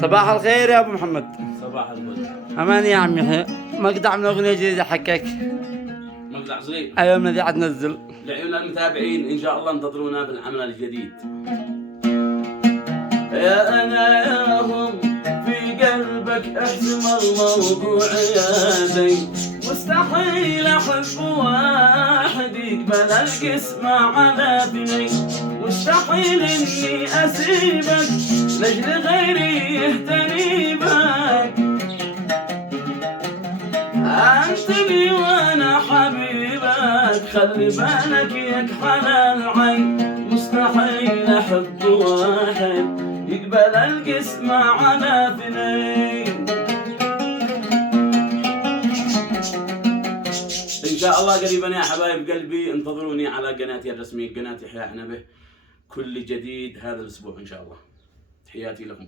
صباح الخير يا ابو محمد. صباح الفل. امان يا عم يحيى. مقطع من اغنيه جديده حكاك. مقطع صغير. ايوه من ذي تنزل. لعيون المتابعين ان شاء الله انتظرونا بالعمل الجديد. يا انا يا هم في قلبك احسم الموضوع يا زين، مستحيل احب واحد يقبل القسمة على اثنين، مستحيل اني اسيبك لاجل غيري يهتني بك، انتني وانا حبيبك خلي بالك يكحل العين، مستحيل احب واحد يقبل القسمة على اثنين. ان شاء الله قريبا يا حبايب قلبي انتظروني على قناتي الرسمية قناة يحيى عنبه، كل جديد هذا الاسبوع ان شاء الله. تحياتي لكم.